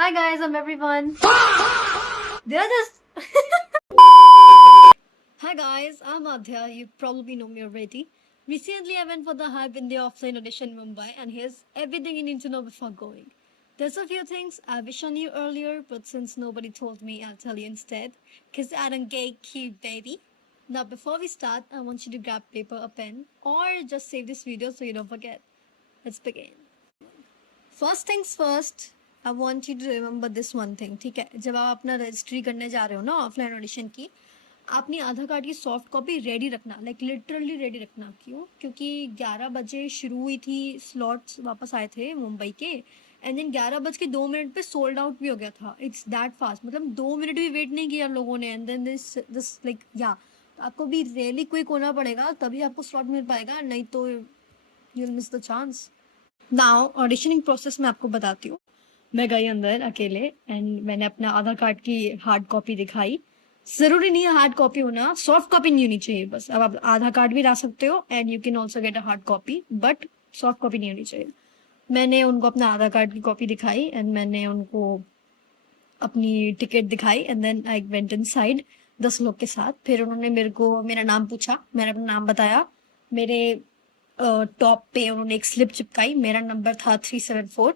Hi guys, I'm everyone. Did I just? Hi guys, I'm Adhya. You probably know me already. Recently, I went for the Hype India offline audition in Mumbai, and here's everything you need to know before going. There's a few things I wish I knew earlier, but since nobody told me, I'll tell you instead. Cause I don't gatekeep, baby. Now, before we start, I want you to grab paper, a pen, or just save this video so you don't forget. Let's begin. First things first I want you to remember this one thing, ठीक है? जब आप अपना registry करने जा रहे हो ना ऑफलाइन ऑडिशन की, अपनी आधार कार्ड की सॉफ्ट कॉपी रेडी रखना, लाइक लिटरली रेडी रखना। क्यों? क्योंकि 11 बजे शुरू हुई थी, स्लॉट्स वापस आए थे मुंबई के, एंड देन 11 बज के 2 मिनट पे सोल्ड आउट भी हो गया था। इट्स दैट फास्ट, मतलब 2 मिनट भी वेट नहीं किया लोगों ने, एंड देन दिस लाइक या आपको भी रियली क्विक होना पड़ेगा, तभी आपको स्लॉट मिल पाएगा, नहीं तो you will miss the chance. Now auditioning process मैं आपको बताती हूँ। मैं गई अंदर अकेले एंड मैंने अपना आधार कार्ड की हार्ड कॉपी दिखाई। जरूरी नहीं है हार्ड कॉपी होना, सॉफ्ट कॉपी नहीं होनी चाहिए बस। अब आप आधार कार्ड भी ला सकते हो and you can also get a hard copy, but soft copy नहीं होनी चाहिए। मैंने उनको अपना आधार कार्ड की कॉपी दिखाई एंड मैंने उनको अपनी टिकट दिखाई and then I went inside 10 लोग के साथ। फिर उन्होंने मेरे को मेरा नाम पूछा, मैंने अपना नाम बताया। मेरे टॉप पे उन्होंने एक स्लिप चिपकाई, मेरा नंबर था 374।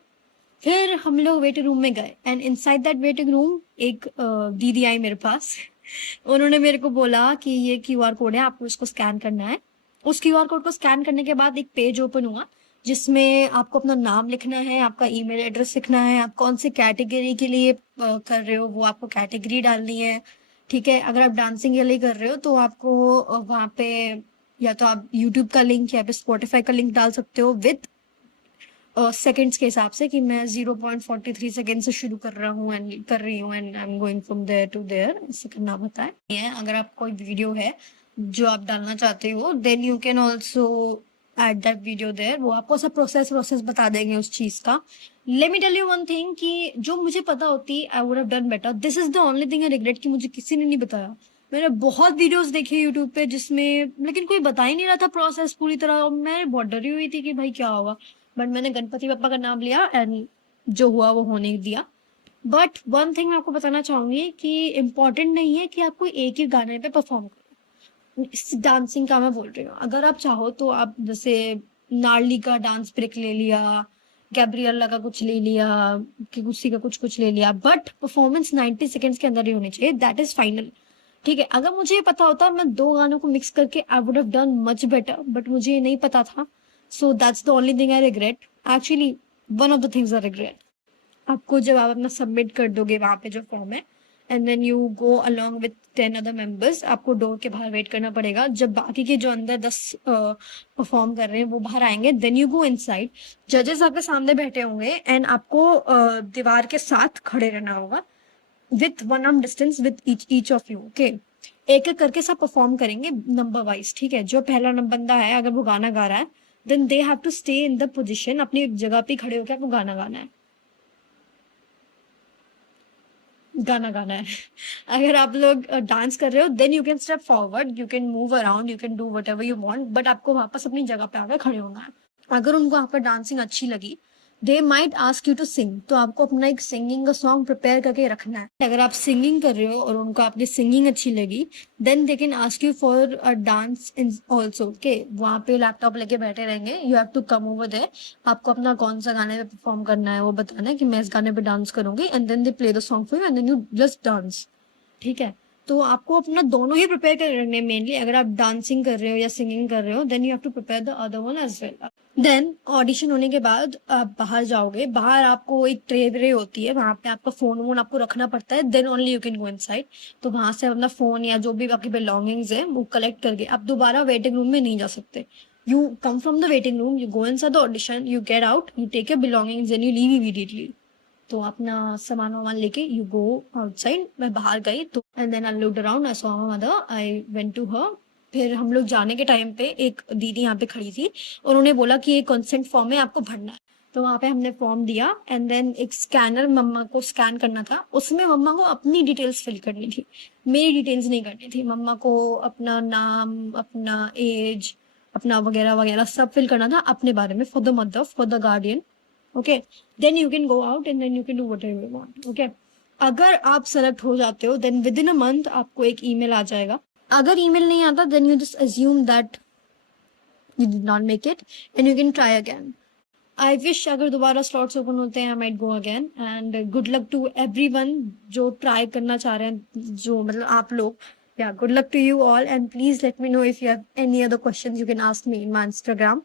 फिर हम लोग वेटिंग रूम में गए and inside that waiting room एक दीदी आई मेरे पास। उन्होंने मेरे को बोला कि ये क्यूआर कोड है, आपको इसको स्कैन करना है। उस क्यूआर कोड को स्कैन करने के बाद एक पेज ओपन हुआ जिसमें आपको अपना नाम लिखना है, आपका ईमेल एड्रेस लिखना है, आप कौन सी कैटेगरी के लिए कर रहे हो वो आपको कैटेगरी डालनी है, ठीक है? अगर आप डांसिंग के लिए कर रहे हो तो आपको वहाँ पे या तो आप यूट्यूब का लिंक या फिर स्पॉटिफाई का लिंक डाल सकते हो विद सेकंड्स के हिसाब से, कि मैं 0.43 सेकंड से शुरू कर रहा हूँ एंड कर रही हूँ and I am going from there to there, ऐसे करना होता है। अगर आप कोई वीडियो है जो आप डालना चाहते हो then you can also add that video there. वो आपको सब प्रोसेस बता देंगे उस चीज का। Let me tell you one thing कि जो मुझे पता होती I would have done better. This is the only thing I regret कि मुझे किसी ने नहीं बताया। मैंने बहुत वीडियोस देखे यूट्यूब पे जिसमें, लेकिन कोई बता ही नहीं रहा था प्रोसेस पूरी तरह, और मैं बहुत डरी हुई थी कि भाई क्या होगा। बट मैंने गणपति बप्पा का नाम लिया एंड जो हुआ वो होने दिया। बट वन थिंग मैं आपको बताना चाहूंगी कि इम्पोर्टेंट नहीं है कि आपको एक ही गाने पे परफॉर्म करो। डांसिंग का मैं बोल रही हूँ, अगर आप चाहो तो आप जैसे नार्ली का डांस ब्रेक ले लिया, गैब्रियला का कुछ ले लिया, कि किसी का कुछ कुछ ले लिया, बट परफॉर्मेंस 90 सेकेंड्स के अंदर ही होनी चाहिए, दैट इज फाइनल। ठीक है? अगर मुझे ये पता होता मैं दो गानों को मिक्स करके आई would have done much better, but मुझे ये नहीं पता था। So that's the only thing I regret, actually one of the things I regret. आपको जब आप अपना सबमिट कर दोगे वहां पे जो फॉर्म है and then you go along with 10 other members, आपको डोर के बाहर वेट करना पड़ेगा। जब बाकी के जो अंदर 10 परफॉर्म कर रहे हैं वो बाहर आएंगे देन यू गो इनसाइड। जजेस आपके सामने बैठे होंगे एंड आपको दीवार के साथ खड़े रहना होगा with 1 arm distance with each of you, okay? एक एक करके सब परफॉर्म करेंगे नंबर वाइज, ठीक है? जो पहला नंबर बंदा है अगर वो गाना गा रहा है then they have to stay in the position, अपनी जगह पे खड़े होकर आपको गाना गाना है, गाना गाना है। अगर आप लोग डांस कर रहे हो then you can step forward, you can move around, you can do whatever you want, but आपको वापस अपनी जगह पे आकर खड़े होना है। अगर उनको आपका डांसिंग अच्छी लगी they might ask you to sing, तो आपको अपना एक सिंगिंग का सॉन्ग प्रिपेयर करके रखना है। अगर आप सिंगिंग कर रहे हो और उनको आपकी सिंगिंग अच्छी लगी then they can ask you for a dance in also, okay? वहाँ पे लैपटॉप लेके बैठे रहेंगे, you have to come over there. आपको अपना कौन सा गाने पे परफॉर्म करना है वो बताना है कि मैं इस गाने पे डांस करूंगी, and then they play the song for you and then you just dance, ठीक है? तो आपको अपना दोनों ही प्रिपेयर कर रखने हैं मेनली। अगर आप डांसिंग कर रहे हो या सिंगिंग कर रहे हो then you have to prepare the other one as well. Then audition होने के बाद आप बाहर जाओगे, बाहर आपको एक ट्रे व्रे होती है, वहां पे आपका फोन वोन आपको रखना पड़ता है, then only you can go inside. तो वहां से अपना फोन या जो भी आपकी बिलोंगिंग्स है वो कलेक्ट करके आप दोबारा वेटिंग रूम में नहीं जा सकते। You come from the waiting room, you go inside the audition, you get out, you take your belongings and you leave immediately. तो अपना सामान वामान लेके यू गो आउटसाइड। मैं बाहर गई तो and then I looked around, I saw my mother, I went to her. फिर हम लोग जाने के टाइम पे एक दीदी यहाँ पे खड़ी थी, उन्होंने बोला कि ये कंसेंट फॉर्म है, आपको भरना है। तो वहाँ पे हमने फॉर्म दिया एंड देन एक स्कैनर मम्मा को स्कैन करना था, उसमें मम्मा को अपनी डिटेल्स फिल करनी थी, मेरी डिटेल्स नहीं करनी थी। मम्मा को अपना नाम, अपना एज, अपना वगैरह वगैरह सब फिल करना था अपने बारे में, for the mother, for the guardian. okay, then you can go out and then you can do whatever you want. Okay, अगर आप सेलेक्ट हो जाते हो then within a month आपको एक ईमेल आ जाएगा. अगर ईमेल नहीं आता then you just assume that you did not make it and you can try again. I wish अगर दोबारा slots open होते हैं I might go again, and good luck to everyone जो try करना चाह रहे हैं, जो मतलब आप लोग. Yeah, good luck to you all, and please let me know if you have any other questions. You can ask me in my Instagram,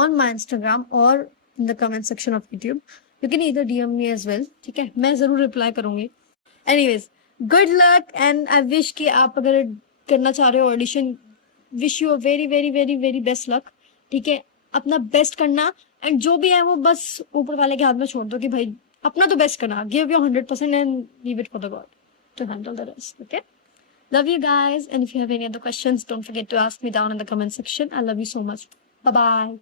on my Instagram, or in the comment section of YouTube. You can either DM me as well. ठीक है, मैं जरूर reply करूँगी. Anyways, good luck, and I wish कि आप अगर करना चाह रहे हो audition, wish you a very very very very best luck. ठीक है, अपना बेस्ट करना, एंड जो भी है वो बस ऊपर वाले के हाथ में छोड़ दो कि भाई अपना तो बेस्ट करना. Give your 100% and leave it for the god to handle the rest. Okay, love you guys, and if you have any other questions don't forget to ask me down in the comment section. I love you so much. Bye bye.